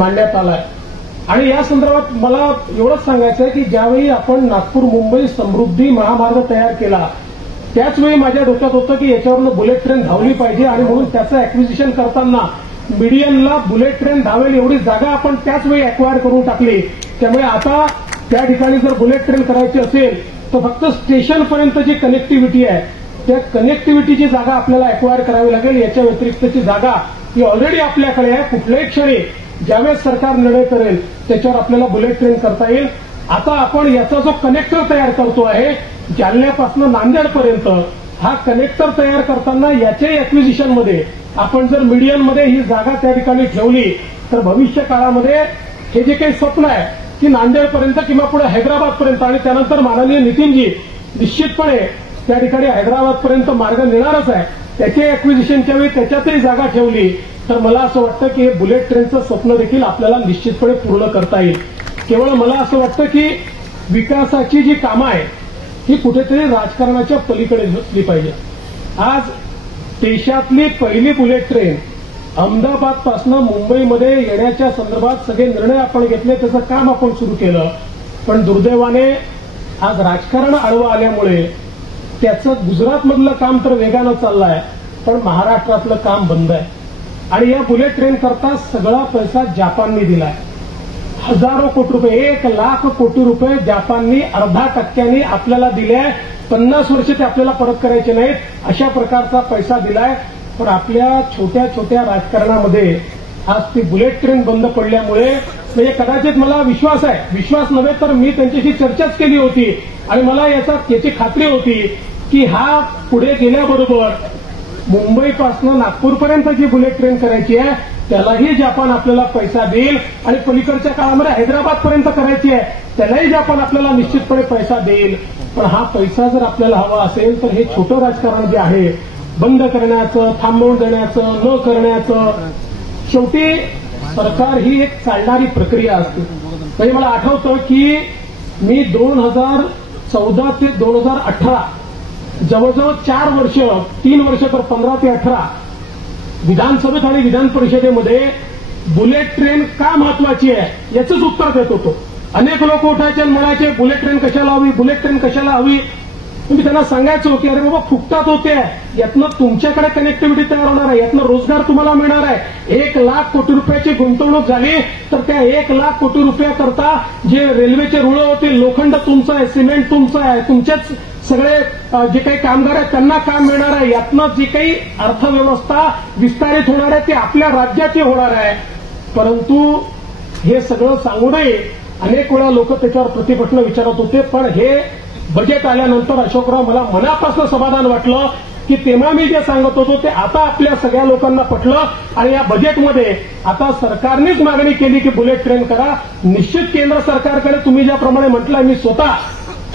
मांडण्यात आलाय. आणि या संदर्भात मला एवढंच सांगायचं आहे की ज्यावेळी आपण नागपूर मुंबई समृद्धी महामार्ग तयार केला त्याचवेळी माझ्या डोक्यात होतं की याच्यावरनं बुलेट ट्रेन धावली पाहिजे आणि म्हणून त्याचं अॅक्विजिशन करताना मीडियनला बुलेट ट्रेन धावेल एवढी जागा आपण त्याच वेळी अॅक्वायर करून टाकली. त्यामुळे आता त्या ठिकाणी जर बुलेट ट्रेन करायची असेल तर फक्त स्टेशनपर्यंत जी कनेक्टिव्हिटी आहे त्या कनेक्टिव्हिटीची जागा आपल्याला अॅक्वायर करावी लागेल. याच्या व्यतिरिक्तची जागा ही ऑलरेडी आपल्याकडे आहे. कुठल्याही क्षणी ज्यावेळेस सरकार निर्णय करेल त्याच्यावर आपल्याला बुलेट ट्रेन करता येईल. आता आपण याचा जो कनेक्टर तयार करतो आहे जालन्यापासून नांदेडपर्यंत हा कनेक्टर तयार करताना याच्याही अॅक्विजिशनमध्ये आपण जर मीडियनमध्ये ही जागा त्या ठिकाणी ठेवली तर भविष्य काळामध्ये हे जे काही स्वप्न आहे की नांदेडपर्यंत किंवा पुढे हैदराबादपर्यंत आणि त्यानंतर माननीय नितीनजी निश्चितपणे त्या ठिकाणी हैदराबादपर्यंत मार्ग नेणारच आहे. त्याचे अॅक्विजिशनच्या वेळी त्याच्यातही जागा ठेवली तर मला असं वाटतं की हे बुलेट ट्रेनचं स्वप्न देखील आपल्याला निश्चितपणे पूर्ण करता येईल. केवळ मला असं वाटतं की विकासाची जी कामं आहे ही कुठेतरी राजकारणाच्या पलीकडे असली पाहिजे. आज देशातली पहिली बुलेट ट्रेन अहमदाबादपासून मुंबईमध्ये येण्याच्या संदर्भात सगळे निर्णय आपण घेतले, त्याचं काम आपण सुरू केलं. पण दुर्दैवाने आज राजकारण आडवं आल्यामुळे त्याचं गुजरातमधलं काम तर वेगानं चाललंय पण महाराष्ट्रातलं काम बंद आहे. आणि या बुलेट ट्रेन करता सगळा पैसा जपानने दिलाय. हजारो कोटी रुपये 1,00,000 कोटी रुपये जपाननी 0.5% आपल्याला दिले. 50 वर्ष ते आपल्याला परत करायचे नाहीत अशा प्रकारचा पैसा दिलाय. पण आपल्या छोट्या छोट्या राजकारणामध्ये आज ती बुलेट ट्रेन बंद पडल्यामुळे म्हणजे कदाचित मला विश्वास आहे, विश्वास नव्हे तर मी त्यांच्याशी चर्चाच केली होती आणि मला याची खात्री होती की हा पुढे गेल्याबरोबर मुंबईपासून नागपूरपर्यंत जी बुलेट ट्रेन करायची आहे त्यालाही जपान आपल्याला पैसा देईल आणि पलीकडच्या काळामध्ये हैदराबादपर्यंत करायची आहे त्यालाही जपान आपल्याला निश्चितपणे पैसा देईल. पण हा पैसा जर आपल्याला हवा असेल तर हे छोटं राजकारण जे आहे बंद करण्याचं, थांबवून देण्याचं, न करण्याचं, शेवटी सरकार ही एक चालणारी प्रक्रिया असते. म्हणजे मला आठवतं की मी 2014 ते 2018 जवळजवळ 4 वर्ष, 3 वर्ष तर 15 ते 18 विधानसभेत आणि विधान परिषदेमध्ये बुलेट ट्रेन का महत्वाची आहे याचंच उत्तर देत होतो. अनेक लोक उठायचे आणि म्हणायचे बुलेट ट्रेन कशाला हवी, बुलेट ट्रेन कशाला हवी. मी त्यांना सांगायचो की अरे बाबा फुकटात होते, यातनं तुमच्याकडे कनेक्टिव्हिटी तयार होणार आहे, यातनं रोजगार तुम्हाला मिळणार आहे. 1,00,000 कोटी रुपयाची गुंतवणूक झाली तर त्या 1,00,000 कोटी रुपयाकरता जे रेल्वेचे रुळं होतील, लोखंड तुमचं आहे, सिमेंट तुमचं आहे, तुमचेच सगळे जे काही कामगार आहेत त्यांना काम मिळणार आहे. यातनं जी काही अर्थव्यवस्था विस्तारित होणार आहे ती आपल्या राज्याची होणार आहे. परंतु हे सगळं सांगूनही अनेक वेळा लोक त्याच्यावर प्रतिप्रश्न विचारत होते. पण हे बजेट आल्यानंतर अशोकराव मला मनापासून समाधान वाटलं की तेव्हा मी जे सांगत होतो ते आता आपल्या सगळ्या लोकांना पटलं आणि या बजेटमध्ये आता सरकारनेच मागणी केली की बुलेट ट्रेन करा. निश्चित केंद्र सरकारकडे तुम्ही ज्याप्रमाणे म्हटलं मी स्वतः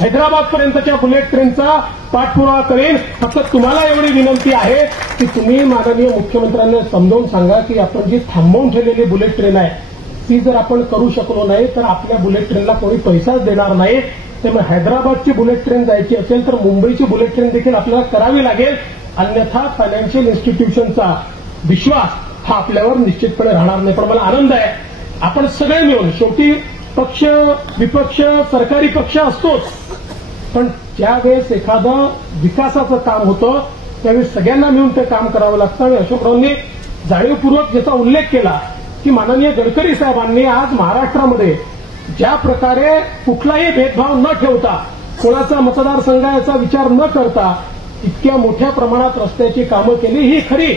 हैदराबादपर्यंतच्या बुलेट ट्रेनचा पाठपुरावा करेन. फक्त तुम्हाला एवढी विनंती आहे की तुम्ही माननीय मुख्यमंत्र्यांना समजावून सांगा की आपण जी थांबवून ठेवलेली बुलेट ट्रेन आहे ती जर आपण करू शकलो नाही तर आपल्या बुलेट ट्रेनला कोणी पैसाच देणार नाही. त्यामुळे हैदराबादची बुलेट ट्रेन जायची असेल तर मुंबईची बुलेट ट्रेन देखील आपल्याला करावी लागेल. अन्यथा फायनान्शियल इन्स्टिट्यूशनचा विश्वास हा आपल्यावर निश्चितपणे राहणार नाही. पण मला आनंद आहे आपण सगळे मिळून, शेवटी पक्ष विपक्ष सरकारी पक्ष असतोच, पण ज्यावेळेस एखादं विकासाचं काम होतं त्यावेळेस सगळ्यांना मिळून ते काम करावं लागतं. आणि अशोकरावांनी जाणीवपूर्वक ज्याचा उल्लेख केला की माननीय गडकरी साहेबांनी आज महाराष्ट्रामध्ये ज्या प्रकारे कुठलाही भेदभाव न ठेवता, कोणाचा मतदारसंघ याचा विचार न करता इतक्या मोठ्या प्रमाणात रस्त्याची कामं केली, ही खरी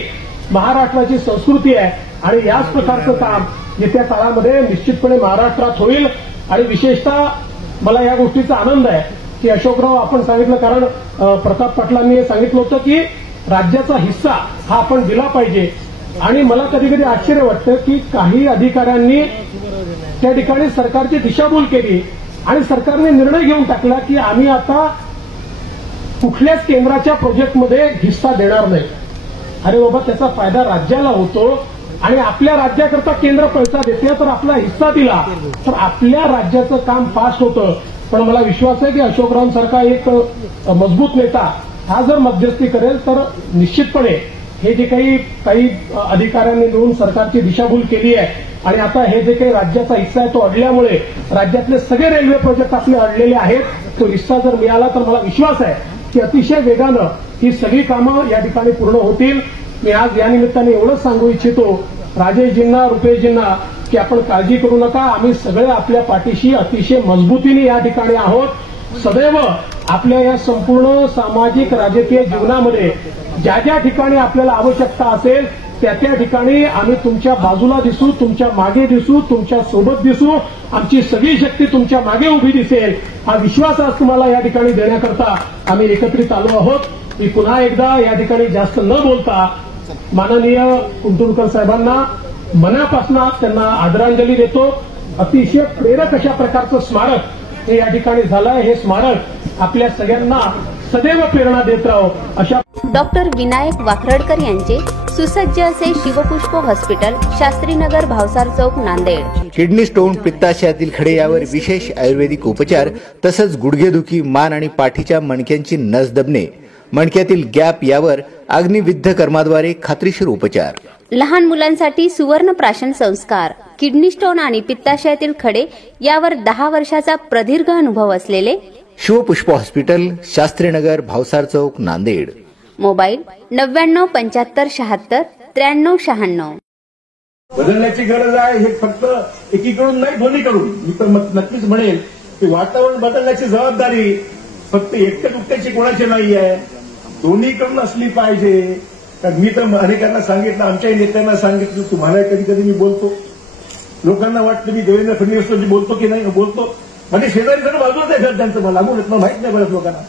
महाराष्ट्राची संस्कृती आहे. आणि याच प्रकारचं काम येत्या काळामध्ये निश्चितपणे महाराष्ट्रात होईल. आणि विशेषतः मला या गोष्टीचा आनंद आहे की अशोकराव आपण सांगितलं, कारण प्रताप पाटलांनी सांगितलं होतं की राज्याचा हिस्सा हा आपण दिला पाहिजे. आणि मला कधी कधी आश्चर्य वाटतं की काही अधिकाऱ्यांनी त्या ठिकाणी सरकारची दिशाभूल केली आणि सरकारने निर्णय घेऊन टाकला की आम्ही आता कुठल्याच केंद्राच्या प्रोजेक्टमध्ये हिस्सा देणार नाही. अरे बाबा त्याचा फायदा राज्याला होतो आणि आपल्या राज्याकरता केंद्र पैसा देते तर आपला हिस्सा दिला तर आपल्या राज्याचं काम फास्ट होतं. पण मला विश्वास आहे की अशोकरावांसारखा एक मजबूत नेता हा जर मध्यस्थी करेल तर निश्चितपणे हे जे काही अधिकाऱ्यांनी मिळून सरकारची दिशाभूल केली आहे आणि आता हे जे काही राज्याचा हिस्सा आहे तो अडल्यामुळे राज्यातले सगळे रेल्वे प्रोजेक्ट आपले अडलेले आहेत. तो हिस्सा जर मिळाला तर मला विश्वास आहे की अतिशय वेगानं ही सगळी कामं या ठिकाणी पूर्ण होतील. मी आज या निमित्ताने एवढंच सांगू इच्छितो राजेशजींना, रुपेशजींना की आपण काळजी करू नका. आम्ही सगळे आपल्या पाठीशी अतिशय मजबूतीने या ठिकाणी आहोत. सदैव आपल्या या संपूर्ण सामाजिक राजकीय जीवनामध्ये ज्या ज्या ठिकाणी आपल्याला आवश्यकता असेल त्या त्या ठिकाणी आम्ही तुमच्या बाजूला दिसू, तुमच्या मागे दिसू, तुमच्या सोबत दिसू. आमची सगळी शक्ती तुमच्या मागे उभी दिसेल हा विश्वास आज तुम्हाला या ठिकाणी देण्याकरता आम्ही एकत्रित आलो आहोत. मी पुन्हा एकदा या ठिकाणी जास्त न बोलता माननीय कुंटुरकर साहेबांना मनापासून त्यांना आदरांजली देतो. अतिशय प्रेरक अशा प्रकारचं स्मारक हे या ठिकाणी झालंय. हे स्मारक आपल्या सगळ्यांना सदैव प्रेरणा देत राहो अशा. डॉक्टर विनायक वाखरडकर यांचे सुसज्ज असे शिवपुष्प हॉस्पिटल, शास्त्रीनगर, भावसार चौक, नांदेड. किडनी स्टोन, पित्ताशयातील खडे यावर विशेष आयुर्वेदिक उपचार, तसंच गुडघेदुखी, मान आणि पाठीच्या मणक्यांची नस दबणे, मणक्यातील गॅप यावर अग्निविद्ध कर्माद्वारे खात्रीशीर उपचार. लहान मुलांसाठी सुवर्ण प्राशन संस्कार, किडनी स्टोन आणि पित्ताशयातील खडे यावर 10 वर्षाचा प्रदीर्घ अनुभव असलेले शिवपुष्प हॉस्पिटल, शास्त्रीनगर, भावसार चौक, नांदेड. मोबाईल 997576 बदलण्याची गरज आहे. हे फक्त एकीकडून नाही, दोन्हीकडून. मी तर नक्कीच म्हणेल की वातावरण बदलण्याची जबाबदारी फक्त एकट्या दुकट्याची कोणाची नाही आहे, दोन्हीकडून असली पाहिजे. कारण मी तर अनेकांना सांगितलं, आमच्याही नेत्यांना सांगितलं, तुम्हाला कधी कधी मी बोलतो, लोकांना वाटतं मी देवेंद्र फडणवीस बोलतो की नाही, बोलतो. म्हणजे शेजारी जण बाजूलाच आहे घर त्यांचं, मला लागून येत माहित नाही बऱ्याच लोकांना.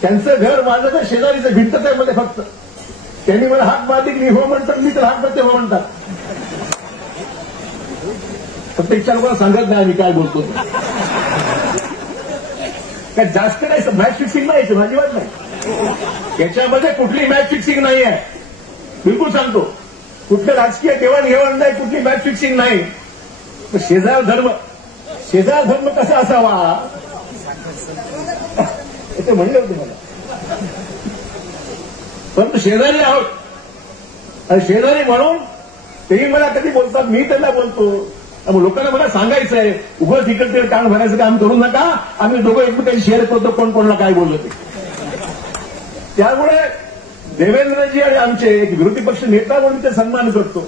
त्यांचं घर माझं तर शेजारीचं भिंतच आहे मध्ये. फक्त त्यांनी मला हाक मारली की हो म्हणतात, मी तर हाक करते हो म्हणतात. फक्त एक चार लोकांना सांगत नाही आम्ही काय बोलतो. काय जास्त नाही, मॅच फिक्सिंग नाही, माझी वाट नाही. याच्यामध्ये कुठली मॅच फिक्सिंग नाही आहे, बिलकुल सांगतो. कुठलं राजकीय देवाणघेवाण नाही, कुठली मॅच फिक्सिंग नाही. शेजार धर्म कसा असावा ते म्हणले होते मला. परंतु शेजारी आहोत आणि शेजारी म्हणून तेही मला कधी बोलतात, मी त्यांना बोलतो. लोकांना मला सांगायचं आहे, उगाच इकडे कान भरायचं काम करू नका. आम्ही दोघं एकमेकांशी शेअर करतो कोण कोणाला काय बोललं ते. त्यामुळे देवेंद्रजी आणि आमचे एक विरोधी पक्ष नेता म्हणून ते सन्मान करतो,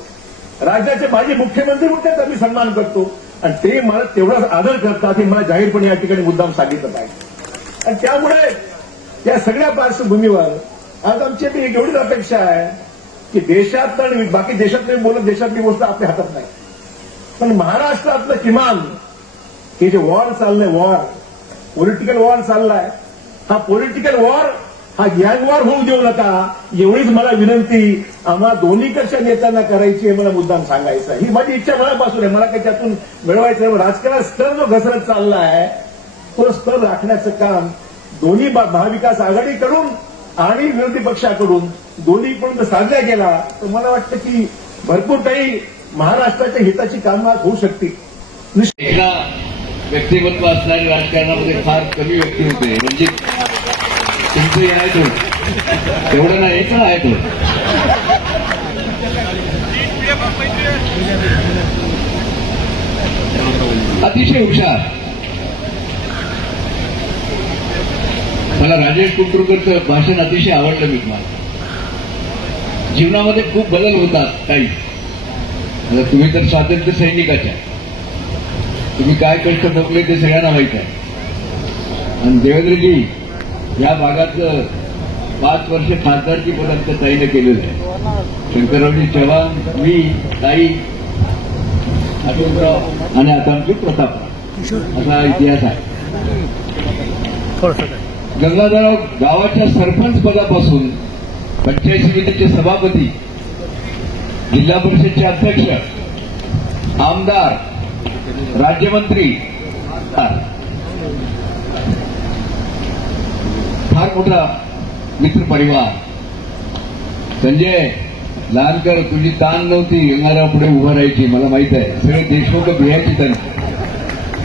राज्याचे माजी मुख्यमंत्री म्हणून त्यांचा मी सन्मान करतो. आणि ते मला तेवढाच आदर करतात हे मला जाहीरपणे या ठिकाणी मुद्दाम सांगितलं पाहिजे. आणि त्यामुळे या सगळ्या पार्श्वभूमीवर आज आमची एवढीच अपेक्षा आहे की देशात आणि बाकी देशात नाही बोलत, देशातली गोष्ट आपल्या हातात नाही, पण महाराष्ट्रातलं किमान हे जे वॉर चाललंय, वॉर पॉलिटिकल वॉर चाललाय, हा पॉलिटिकल वॉर हा गँग वॉर होऊ देऊ नका, एवढीच मला विनंती आम्हा दोन्हीकडच्या नेत्यांना करायची आहे. मला मुद्दाम सांगायचं, ही माझी इच्छा मनापासून आहे. मला काही त्यातून मिळवायचं नाही. राजकारणात स्तर जो घसरत चालला आहे तो स्तर राखण्याचं काम दोन्ही महाविकास आघाडीकडून आणि विरोधी पक्षाकडून दोन्हीकडून साधल्या गेला तर मला वाटतं की भरपूर काही महाराष्ट्राच्या हिताची कामं होऊ शकतील. व्यक्तिमत्व असणारे राजकारणामध्ये फार कमी व्यक्ती होते. म्हणजे तुमचं आहे तो एवढं नाही, एक आहे तो. अतिशय हुशार. मला राजेश कुंटुरकरचं भाषण अतिशय आवडलं. मी तुम्हाला जीवनामध्ये खूप बदल होतात काही. आता तुम्ही तर स्वातंत्र्य सैनिकाच्या, तुम्ही काय कष्ट भोगले ते सगळ्यांना माहित आहे. आणि देवेंद्रजी या भागाचं 5 वर्ष खासदारकी पर्यंत ताईने केलेलं आहे. शंकररावजी चव्हाण, मी, ताई, अशोकराव आणि आता आमची प्रतापराव, असा इतिहास आहे. गंगाधरराव गावाच्या सरपंच पदापासून पंचायत समितीचे सभापती, जिल्हा परिषदचे अध्यक्ष, आमदार, राज्यमंत्री, फार मोठा मित्र परिवार. संजय लहानकर, तुझी ताण नव्हती गंगाराव पुढे उभं राहायची, मला माहित आहे. सगळे देशमुख भियायची त्यांना,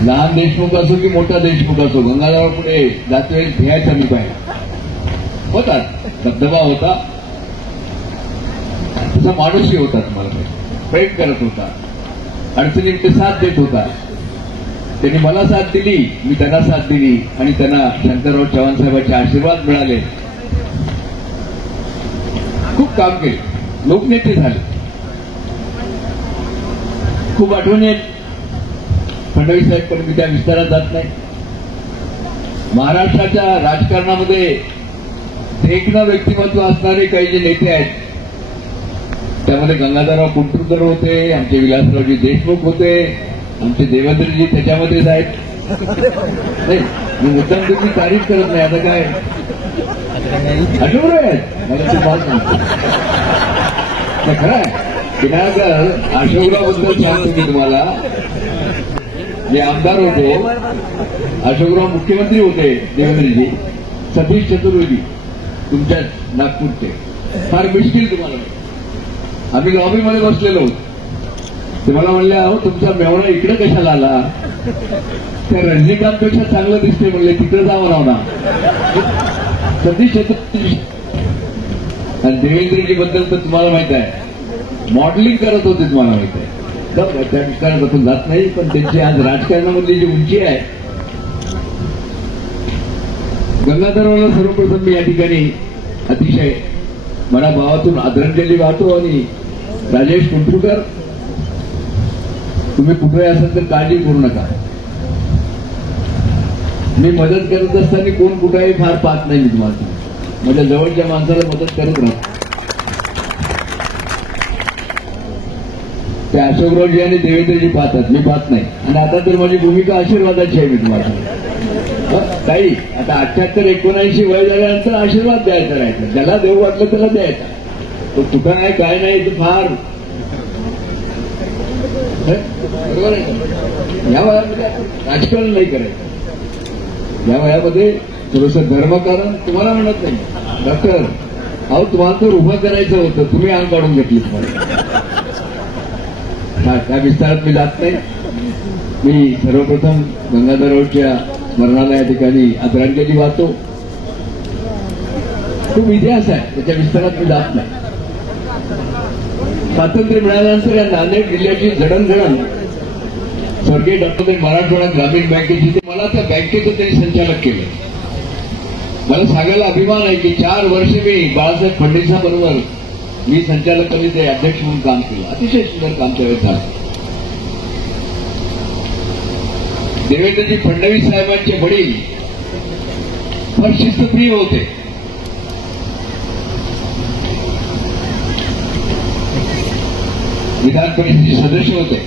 लहान देशमुख असो की मोठा देशमुख असो, गंगाराव पुढे जातवेळी भियायचा मी पाहिजे होता, धबधबा होता, तसा माणूसही होता. तुम्हाला प्रेम करत होता. अडचणीत ते साथ देत होता. त्यांनी मला साथ दिली, मी त्यांना साथ दिली आणि त्यांना शंकरराव चव्हाण साहेबांचे आशीर्वाद मिळाले. खूप काम केले, लोकनेते झाले. खूप आठवणी आहेत फडणवीस साहेब, पण मी त्या विस्तारात जात नाही. महाराष्ट्राच्या राजकारणामध्ये देखणं व्यक्तिमत्व असणारे काही जे नेते आहेत, त्यामध्ये गंगाधरराव कुंटुरकर होते, आमचे विलासरावजी देशमुख होते, आमचे देवेंद्रजी त्याच्यामध्येच आहेत. नाही, मी मुद्दाम तुम्ही तारीफ करत नाही. आता काय आठवण आहेत मला ते बात सांगतो. खरं आहे, विनायक अशोकरावबद्दल सांगतो मी तुम्हाला. जे आमदार होते, अशोकराव मुख्यमंत्री होते, देवेंद्रजी, सतीश चतुर्वेदी तुमच्या नागपूरचे, फार मुश्किल तुम्हाला. आम्ही लॉबीमध्ये बसलेलो होतो. ते मला म्हणले, अहो तुमचा मेवणा इकडे कशाला आला? त्या रजनीकांतपेक्षा चांगलं दिसते म्हणले, तिकडे जावं राव ना. सतीश चतुर्वेदी आणि देवेंद्रजी बद्दल तर तुम्हाला माहित आहे, मॉडेलिंग करत होते, तुम्हाला माहित आहे. त्या विस्तारात आपण जात नाही, पण त्यांची आज राजकारणामधली जी उंची आहे. गंगाधररावला सर्वप्रथम मी या ठिकाणी अतिशय मनाभावातून आदरांजली वाहतो. आणि राजेश कुंटुरकर, तुम्ही कुठे असाल तर काळजी करू नका. मी मदत करत असताना कोण कुठे आहे फार पाहत नाही. मी तुम्हाला माझ्या जवळच्या माणसाला मदत करत राहतो. ते अशोकरावजी आणि देवेंद्रजी पाहतात, मी पाहत नाही. आणि आता तर माझी भूमिका आशीर्वादाची आहे. मी तुम्हाला काही आता 78-79 वय झाल्यानंतर आशीर्वाद द्यायचा राहायचा. ज्याला देऊ वाटलं त्याला द्यायचा. तो चुका नाही, काय नाही, ते फार बरोबर आहे. या वयामध्ये राजकारण नाही करायचं. या वयामध्ये थोडंसं धर्मकारण तुम्हाला म्हणत नाही. डॉक्टर, अहो तुम्हाला तर उभं करायचं होतं, तुम्ही अंग काढून घेतली. तुम्हाला त्या विस्तारात मी जात नाही. मी सर्वप्रथम गंगाधररावच्या स्मरणाला या ठिकाणी आदरांजली वाहतो. खूप इतिहास आहे, त्याच्या विस्तारात मी जात नाही. स्वातंत्र्य मिळाल्यानंतर या नांदेड जिल्ह्याची जडणघडण स्वर्गीय डॉक्टर मराठवाडा ग्रामीण बँकेची, ते मला त्या बँकेचं त्यांनी संचालक केलं. मला सांगायला अभिमान आहे की 4 वर्ष मी बाळासाहेब फडणवीसांबरोबर मी संचालक समितीचे अध्यक्ष म्हणून काम केलं. अतिशय सुंदर काम त्यावेळेस झालं. देवेंद्रजी फडणवीस साहेबांचे वडील फार शिस्तप्रिय होते. विधान परिषदेचे सदस्य होते.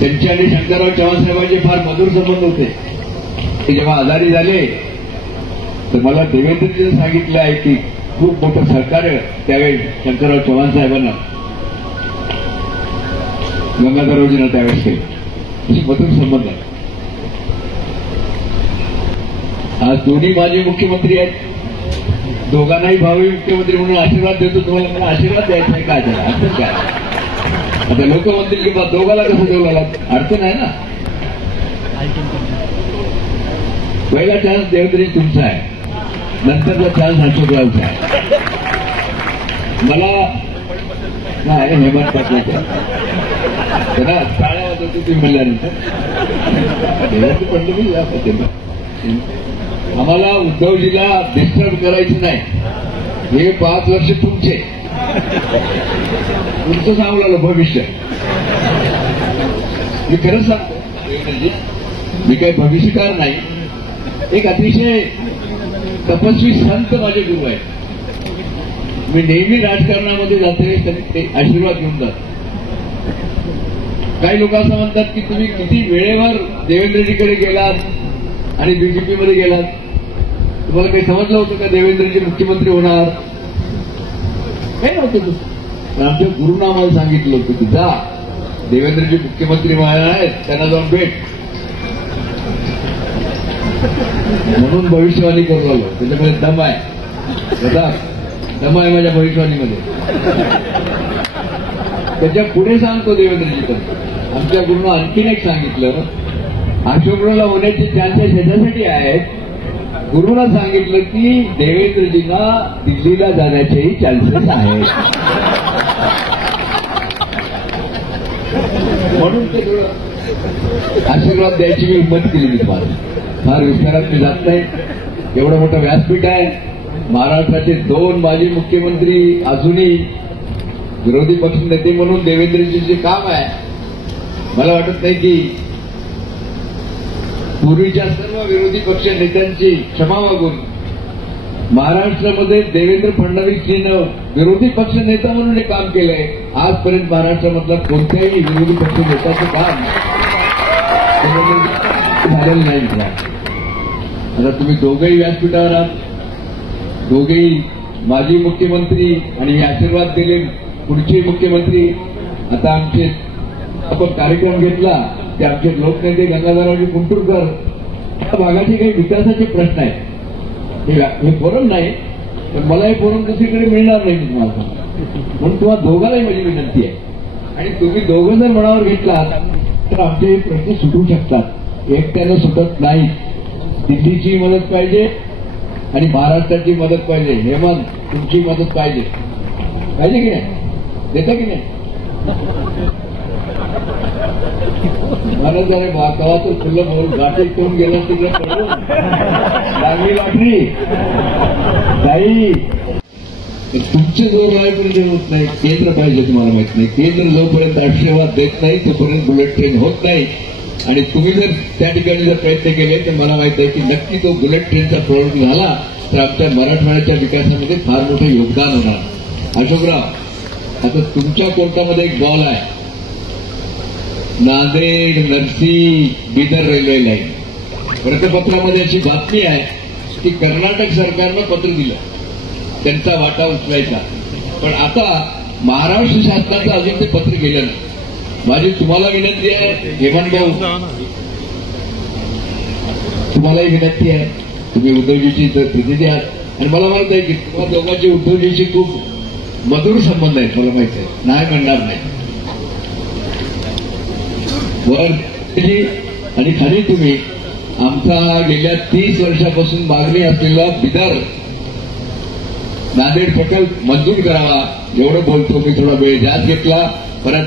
त्यांचे आणि शंकरराव चव्हाण साहेबांचे फार मधुर संबंध होते. ते जेव्हा आजारी झाले तर मला देवेंद्रजीने सांगितलं आहे की खूप मोठं सहकार्य त्यावेळी शंकरराव चव्हाण साहेबांना गंगाधररावजींना त्यावेळेस केलं. अशी मधुर संबंध आहे. आज दोन्ही माजी मुख्यमंत्री आहेत. दोघांनाही भावी मुख्यमंत्री म्हणून आशीर्वाद देतो. तुम्हाला मला आशीर्वाद द्यायचा आहे काय त्याला अडचण काय? आता लोक म्हणतील की बा दोघाला कसं देऊ लागला, अडचण आहे ना. पहिला चान्स देवेंद्रजी तुमचा आहे, नंतरचा चान्स अशोकरावचा आहे. मला नाही हेमंत पाटलाच्या त्यांना टाळ्या वाजवतो तुम्ही म्हणल्यानंतर देवेंद्र फडणवीस या पद्धतीनं आम्हाला उद्धवजीला डिस्टर्ब करायचं नाही. हे 5 वर्ष तुमचे, तुमचं सांगू लागलं भविष्य. मी खरंच सांगतो, मी काही भविष्यकार नाही. एक अतिशय तपस्वी संत माझे गुरु आहेत. मी नेहमी राजकारणामध्ये जाते, ते आशीर्वाद घेऊन जातो. काही लोक असं म्हणतात की तुम्ही किती वेळेवर देवेंद्रजीकडे गेलात आणि बीजेपीमध्ये गेलात. तुम्हाला काही समजलं होतं का देवेंद्रजी मुख्यमंत्री होणार? काही नव्हतं. पण आमच्या गुरुनं आम्हाला सांगितलं होतं की जा, देवेंद्रजी मुख्यमंत्री व्हायला आहेत, त्यांना जाऊन भेट. म्हणून भविष्यवाणी करू आलो. त्याच्यामध्ये दम आहे, दम आहे माझ्या भविष्यवाणीमध्ये. त्याच्या पुढे सांगतो देवेंद्रजी तर आमच्या गुरुनं आणखीन एक सांगितलं, अशोकरावला होण्याचे चान्सेस ह्याच्यासाठी आहेत. गुरुनं सांगितलं की देवेंद्रजींना दिल्लीला जाण्याचेही चान्सेस आहेत. म्हणून ते थोडं आशीर्वाद द्यायची मी हिंमत केली मी तुम्हाला. फार विस्तारात मी जात नाही. एवढं मोठं व्यासपीठ आहे. महाराष्ट्राचे 2 माजी मुख्यमंत्री अजूनही विरोधी पक्ष नेते म्हणून देवेंद्रजींचे काम आहे. मला वाटत नाही की पूर्वीच्या सर्व विरोधी पक्ष नेत्यांची क्षमा मागून महाराष्ट्रामध्ये देवेंद्र फडणवीसजीनं विरोधी पक्ष नेता म्हणून हे काम केलंय. आजपर्यंत महाराष्ट्रामधला कोणत्याही विरोधी पक्ष नेत्याचं काम झालेलं नाही. आता तुम्ही दोघंही व्यासपीठावर आहात. दोघेही माजी मुख्यमंत्री आणि हे आशीर्वाद दिले पुढचे मुख्यमंत्री. आता आमचे आपण कार्यक्रम घेतला ते आमचे लोकनेते गंगाधररावजी कुंटुरकर. या भागाचे काही विकासाचे प्रश्न आहेत. हे फोरम नाही, पण मला हे फोरम दुसरीकडे मिळणार नाही तुम्हाला. म्हणून तुम्हाला दोघांनाही माझी विनंती आहे. आणि तुम्ही दोघं जर मनावर घेतलात तर आमचे हे प्रश्न सुटू शकतात. एकट्यानं सुटत नाही. दिल्लीची मदत पाहिजे आणि महाराष्ट्राची मदत पाहिजे. हेमंत, तुमची मदत पाहिजे की नाही? देता की नाही? मला जरा गावाचं खुल्लं बोल गाठी ठेवून गेलं तिकडे पडून लागली लॉटरी काही तुमचे जोर राहायपर्यंत होत नाही. केंद्र पाहिजे तुम्हाला माहित नाही. केंद्र जोपर्यंत आशीर्वाद देत नाही तोपर्यंत बुलेट ट्रेन होत नाही. आणि तुम्ही जर त्या ठिकाणी जर प्रयत्न केले तर मला माहित आहे की नक्की तो बुलेट ट्रेनचा प्रॉब्लेम झाला तर आमच्या मराठवाड्याच्या विकासामध्ये फार मोठं योगदान होणार. अशोकराव, आता तुमच्या कोर्टामध्ये एक बॉल आहे. Nanded, Narsi, Bidar railway line. वृत्तपत्रामध्ये अशी बातमी आहे की कर्नाटक सरकारनं पत्र दिलं त्यांचा वाटा उचलायचा. पण आता महाराष्ट्र शासनाचं अजून ते पत्र गेलं नाही. माझी तुम्हाला विनंती आहे हेमंत भाऊ, तुम्हालाही विनंती आहे. तुम्ही उद्धवजीची प्रतिनिधी आहात आणि मला माहित आहे की तुम्हा दोघांचे उद्धवजीशी खूप मधुर संबंध आहेत. मला माहित आहे, नाही म्हणणार नाही. वर आणि खाली तुम्ही आमचा गेल्या 30 वर्षापासून मागणी असलेला बिदर नांदेड प्रकल्प मंजूर करावा एवढं बोलतो मी. थोडा वेळ जास्त घेतला. परत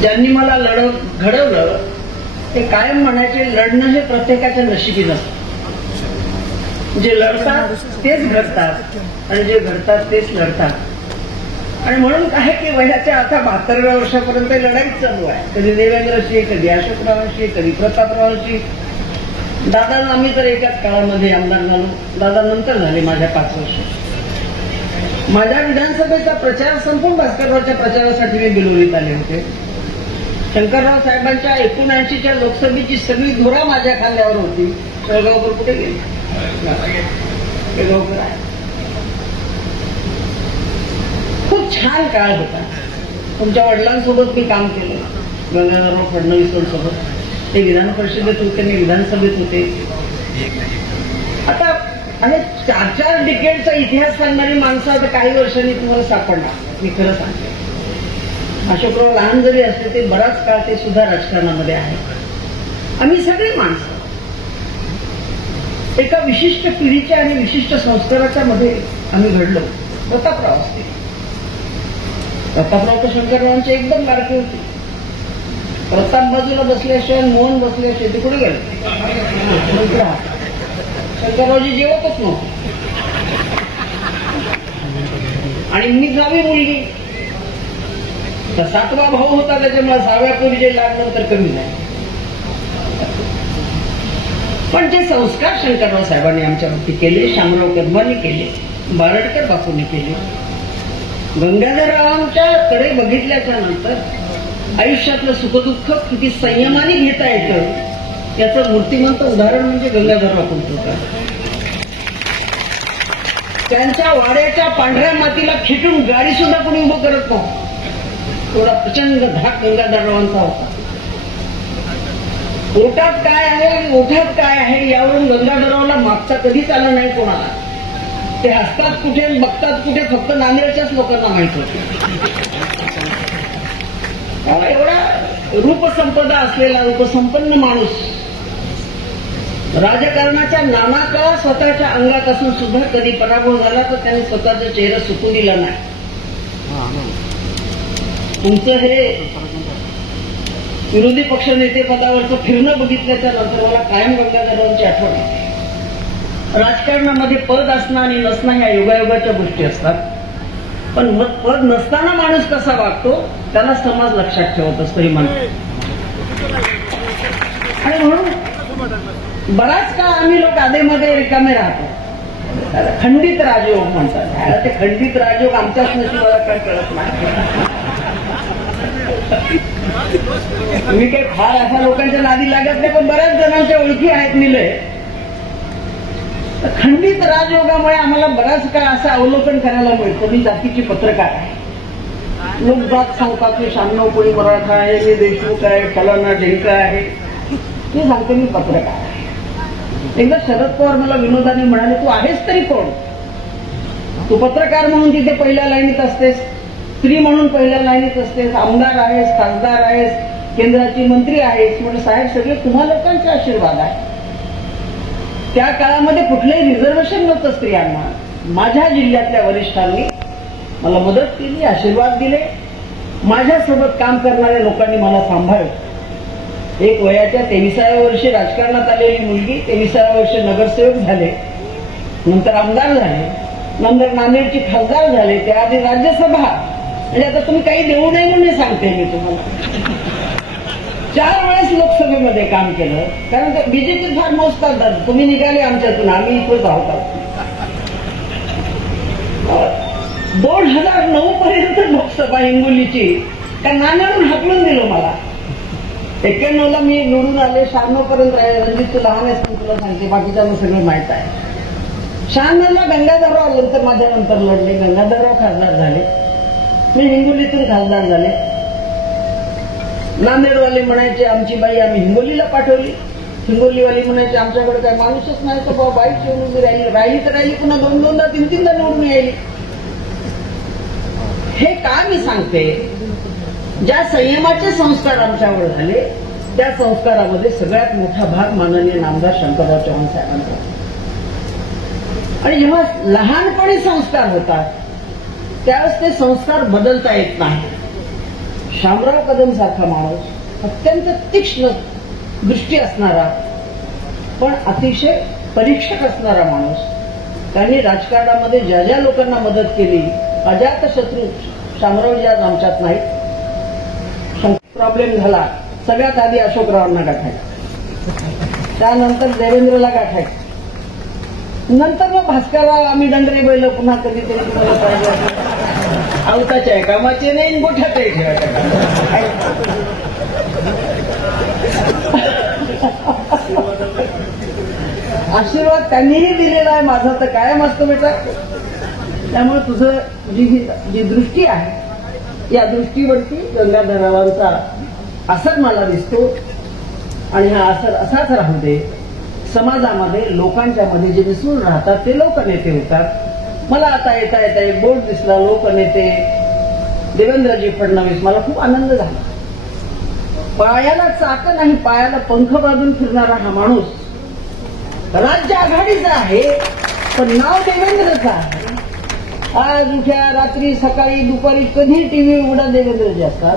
ज्यांनी मला घडवलं ते कायम म्हणायचे, लढणं हे प्रत्येकाच्या नशिबी नसतं. जे लढतात तेच घडतात आणि जे घडतात तेच लढतात. आणि म्हणून काय की वयाच्या आता 72व्या वर्षापर्यंत लढाई चालू आहे. कधी देवेंद्रशी, कधी अशोकरावांशी, कधी प्रतापरावांशी. दादा आम्ही तर एकाच काळामध्ये आमदार झालो. दादा नंतर झाले माझ्या 5 वर्ष. माझ्या विधानसभेचा प्रचार संपूर्ण भास्कररावच्या प्रचारासाठी मी बिलोलीत आले होते. शंकरराव साहेबांच्या 79च्या लोकसभेची सगळी धुरा माझ्या खांद्यावर होती. जळगावकर कुठे गेले? जळगावकर आहे. खूप छान काळ होता. तुमच्या वडिलांसोबत मी काम केलं, गंगाधरराव फडणवीसांसोबत. ते विधान परिषदेत होते, मी विधानसभेत होते. आता आणि 4-4 डिकेडचा इतिहास सांगणारी माणसं आता काही वर्षांनी तुम्हाला सापडणार. मी खरं सांगते, अशोकराव लहान जरी असले ते बराच काळ ते सुद्धा राजकारणामध्ये आहे. आम्ही सगळी माणसं एका विशिष्ट पिढीच्या आणि विशिष्ट संस्काराच्या मध्ये आम्ही घडलो. प्रतापराव असते. प्रतापराव तर शंकररावांचे एकदम लाडके होते. प्रताप बाजूला बसल्याशिवाय, मोहन बसल्याशिवाय ते कुठे गेले? शंकररावजी जेवतच नव्हते. आणि मी जावी मुलगी, 7वा भाऊ होता, त्याच्यामुळे 6व्या पोरीचे लाड नंतर कमी नाही. पण जे संस्कार शंकरराव साहेबांनी आमच्यावरती केले, शामराव कदमांनी केले, बारडकर बापूंनी केले, गंगाधररावांच्या कडे बघितल्याच्या नंतर आयुष्यातलं सुखदुःख किती संयमाने घेता येतं याचं मूर्तिमंत उदाहरण म्हणजे गंगाधरराव कुंटुरकर. त्यांच्या वाड्याच्या पांढऱ्या मातीला खेटून गाडी सुद्धा कोणी उभं करत नव्हतं. थोडा प्रचंड धाक गंगाधररावांचा होता. ओठात काय आहे, ओठात काय आहे यावरून गंगाधररावला मागचा कधीच आला नाही कोणाला. ते हसतात कुठे, बघतात कुठे, फक्त नांदेडच्याच लोकांना माहित होते. एवढा रूपसंपदा असलेला रूपसंपन्न माणूस राजकारणाच्या नानाका स्वतःच्या अंगात असून सुद्धा कधी पराभव झाला तर त्याने स्वतःचा चेहरा सुकू दिला नाही. तुमचं हे विरोधी पक्ष नेते पदावरचं फिरणं बघितल्याच्या नंतर मला कायम गंगाधररावांची आठवण येते. राजकारणामध्ये पद असणं आणि नसणं ह्या योगायोगाच्या गोष्टी असतात, पण पद नसताना माणूस कसा वागतो त्याला समाज लक्षात ठेवत असतो हे म्हणतो. आणि म्हणून बराच काळ आम्ही लोक आधेमध्ये रिकामे राहतो. त्याला खंडित राजयोग म्हणतात. त्याला ते खंडित राजयोग आमच्याच नशिबाला काय कळत नाही. मी काही फार अशा लोकांच्या नादी लागत नाही, पण बऱ्याच जणांच्या ओळखी आहेत मिले. खंडित राजयोगामुळे आम्हाला बराच काळ असं अवलोकन करायला मिळतं. मी जातीची पत्रकार आहे. लोक जात सांगतात मी 96 कोळी मराठा आहे, मी देशमुख आहे, फलाना ढेंका आहे. मी सांगते मी पत्रकार आहे. एकदा शरद पवार मला विनोदाने म्हणाले, तू आहेस तरी कोण? तू पत्रकार म्हणून तिथे पहिल्या लाईनीत असतेस, स्त्री म्हणून पहिल्या लाईनीत असतेस, आमदार आहेस, खासदार आहेस, केंद्राची मंत्री आहेस. म्हणजे साहेब सगळे तुम्हा लोकांचे आशीर्वाद आहे. त्या काळामध्ये कुठलंही रिझर्वेशन नव्हतं स्त्रियांना. माझ्या जिल्ह्यातल्या वरिष्ठांनी मला मदत केली, आशीर्वाद दिले. माझ्यासोबत काम करणाऱ्या लोकांनी मला सांभाळलं. एक वयाच्या 23व्या वर्षी राजकारणात आलेली मुलगी 23व्या वर्षी नगरसेवक झाले, नंतर आमदार झाले, नंतर नांदेडची खासदार झाले, त्याआधी राज्यसभा. म्हणजे आता तुम्ही काही देऊ नये म्हणून सांगते मी तुम्हाला. 4 वेळेस लोकसभेमध्ये काम केलं, कारण बीजेपी फार मोजतात. तुम्ही निघाले आमच्यातून, आम्ही इथंच आहोत. 2009 पर्यंत लोकसभा हिंगोलीची त्या नाण्यावरून हाकलून दिलं मला. 91ला मी निवडून आले, 96 पर्यंत राहिले. रणजित तू लहान आहेस तुला सांगते, बाकीच्यांना सगळं माहित आहे. 96ला गंगाधरराव नंतर माझ्यानंतर लढले. गंगाधरराव खासदार झाले, मी हिंगोलीतून खासदार झाले. नांदेडवाले म्हणायचे आमची बाई आम्ही हिंगोलीला पाठवली. हिंगोलीवाली म्हणायचे आमच्याकडे काही माणूसच नाही, तर बाबा बाईच येऊन उभी राहिली तर राहिली, पुन्हा 2-2दा 3-3दा निवडून यायली. हे का मी सांगते, ज्या संयमाचे संस्कार आमच्यावर झाले त्या संस्कारामध्ये सगळ्यात मोठा भाग माननीय नामदार शंकरराव चव्हाण साहेबांचा. आणि जेव्हा लहानपणी संस्कार होतात त्यावेळेस ते संस्कार बदलता येत नाही. शामराव कदम सारखा माणूस, अत्यंत तीक्ष्ण दृष्टी असणारा पण अतिशय परीक्षक असणारा माणूस, त्यांनी राजकारणामध्ये ज्या ज्या लोकांना मदत केली, अजातशत्रू शामरावजी आज आमच्यात नाहीत. प्रॉब्लेम झाला सगळ्यात आधी अशोकरावांना गाठायचा, त्यानंतर देवेंद्रला गाठायचा, नंतर मग भास्करराव आम्ही डंगरे बैल पुन्हा कधीतरी तुम्हाला पाहिजे. आवताच्या कामाचे नाही, गोठ्यातही ठेवायच्या. आशीर्वाद त्यांनीही दिलेला आहे, माझा तर कायम असतो बेटा. त्यामुळे तुझं जी दृष्टी आहे या दृष्टीवरती गंगाधररावांचा असर मला दिसतो. आणि हा असर असाच राहू दे. समाजामध्ये लोकांच्या मध्ये जे मिसळून राहतात ते लोकनेते होतात. मला आता येता येता एक बोर्ड दिसला, लोकनेते देवेंद्रजी फडणवीस. मला खूप आनंद झाला. पायाला चाक नाही, पायाला पंख बांधून फिरणारा हा माणूस राज्य आघाडीचा आहे, पण नाव देवेंद्रचं आहे. आज उठ्या रात्री सकाळी दुपारी कधी टीव्ही उघडा देवेंद्रजी असतात.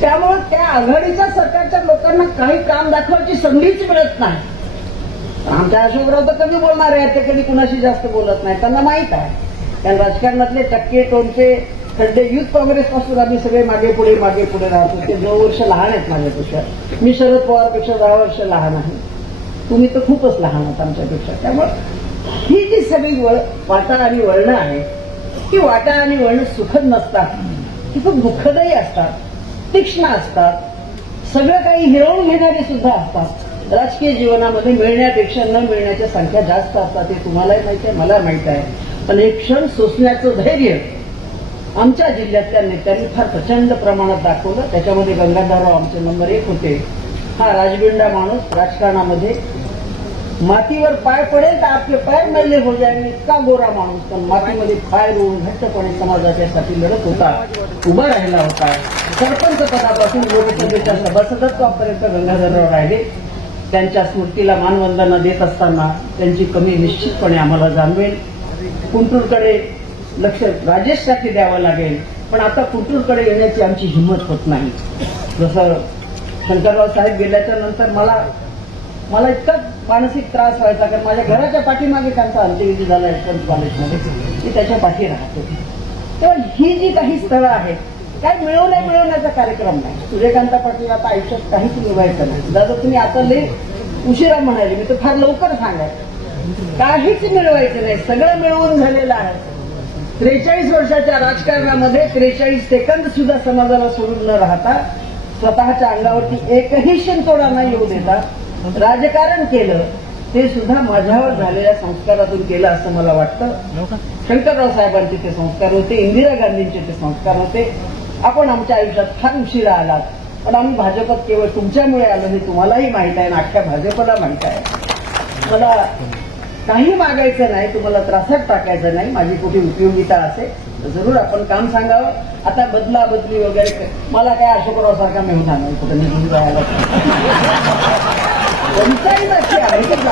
त्यामुळे त्या आघाडीच्या सरकारच्या लोकांना काही काम दाखवायची संधीच मिळत नाही. आमच्या अशोकराव तर कधी बोलणार आहेत, ते कधी कुणाशी जास्त बोलत नाही. त्यांना माहित आहे, कारण राजकारणातले टक्के टोनचे खड्डे युथ काँग्रेसपासून आम्ही सगळे मागे पुढे राहतो. ते 9 वर्ष लहान आहेत माझ्यापेक्षा. मी शरद पवारपेक्षा 10 वर्ष लहान आहे. तुम्ही तर खूपच लहान आहात आमच्यापेक्षा. त्यामुळे ही जी सगळी वाटा आणि वळणं आहे, ती वाटा आणि वळणं सुखद नसतात, ती खूप दुःखदही असतात, तीक्ष्ण असतात, सगळं काही हिरवून घेणारी सुद्धा असतात. राजकीय जीवनामध्ये मिळण्यापेक्षा न मिळण्याच्या संख्या जास्त असतात. हे तुम्हालाही माहिती आहे, मला माहित आहे. पण हे क्षण सोसण्याचं धैर्य आमच्या जिल्ह्यातल्या नेत्यांनी फार प्रचंड प्रमाणात दाखवलं. त्याच्यामध्ये गंगाधरराव आमचे नंबर 1 होते. हा राजबिंडा माणूस राजकारणामध्ये मातीवर पाय पडेल तर आपले पाय मैले हो जाएंगे, इतका गोरा माणूस, पण मातीमध्ये पाय रोवून घट्टपणे समाजाच्यासाठी लढत होता, उभा राहिला होता. सरपंच पदापासून लोकसभेच्या सभासदत्वापर्यंत गंगाधरराव राहिले. त्यांच्या स्मृतीला मानवंदना देत असताना त्यांची कमी निश्चितपणे आम्हाला जाणवेल. कुंटूरकडे लक्ष राजेशसाठी द्यावं लागेल. पण आता कुटूरकडे येण्याची आमची हिंमत होत नाही. जसं शंकरराव साहेब गेल्याच्या नंतर मला इतका मानसिक त्रास व्हायचा, कारण माझ्या घराच्या पाठीमागे त्यांचा अंत्यविधी झाला एसएमसी कॉलेजमध्ये, मी त्याच्या पाठी राहत होते. तेव्हा ही जी काही स्थळं आहेत, काय मिळवण्याचा कार्यक्रम नाही. सूर्यकांता पाटील आता आयुष्यात काहीच मिळवायचं नाही. दादा तुम्ही आता लई उशिरा म्हणाले, मी तर फार लवकर सांगायचं, काहीच मिळवायचं नाही, सगळं मिळवून झालेलं आहे. 43 वर्षाच्या राजकारणामध्ये 43 सेकंद सुद्धा समाजाला सोडून न राहता, स्वतःच्या अंगावरती एकही शिंतोडा न येऊ देता राजकारण केलं, ते सुद्धा माझ्यावर झालेल्या संस्कारातून केलं असं मला वाटतं. शंकरराव साहेबांचे ते संस्कार होते, इंदिरा गांधींचे ते संस्कार होते. आपण आमच्या आयुष्यात फार उशिरा आलात, पण आम्ही भाजपात केवळ तुमच्यामुळे आलो हे तुम्हालाही माहित आहे आणि अख्ख्या भाजपला माहित आहे. मला काही मागायचं नाही, तुम्हाला त्रासात टाकायचं नाही. माझी कुठे उपयोगिता असेल तर जरूर आपण काम सांगावं. आता बदला बदली वगैरे मला काय अशोकराव सारखा मिळून आणलं कुठे निघून जायला कोणताही नक्की आहे की असं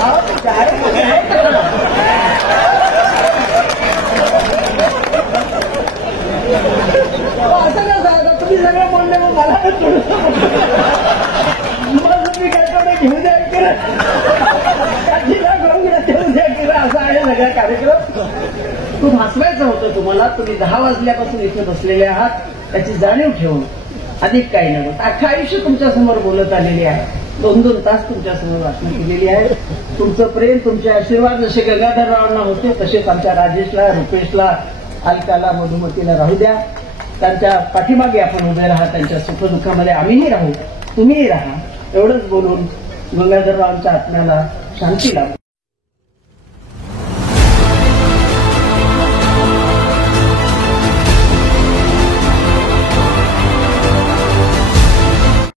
का झालं, तुम्ही सगळं बोलले मग मला तुम्ही काय घेऊ द्या केलं घेऊ द्या केलं असा आहे सगळा कार्यक्रम. खूप हसवायचं होतं तुम्हाला. तुम्ही 10 वाजल्यापासून इथे बसलेले आहात, त्याची जाणीव ठेवून अधिक काही नव्हतं. अख्खं आयुष्य तुमच्यासमोर बोलत आलेली आहे, 2-2 तास तुमच्यासमोर भाषणं केलेली आहे. तुमचं प्रेम, तुमचे आशीर्वाद जसे गंगाधररावांना होते तसेच आमच्या राजेशला, रुपेशला, अलकाला, मधुमतीला राहू द्या. त्यांच्या पाठीमागे आपण उभे राहा, त्यांच्या सुखदुःखामध्ये आम्हीही राहू, तुम्हीही राहा. एवढंच बोलून गंगाधररावांच्या आत्म्याला शांती लाभू.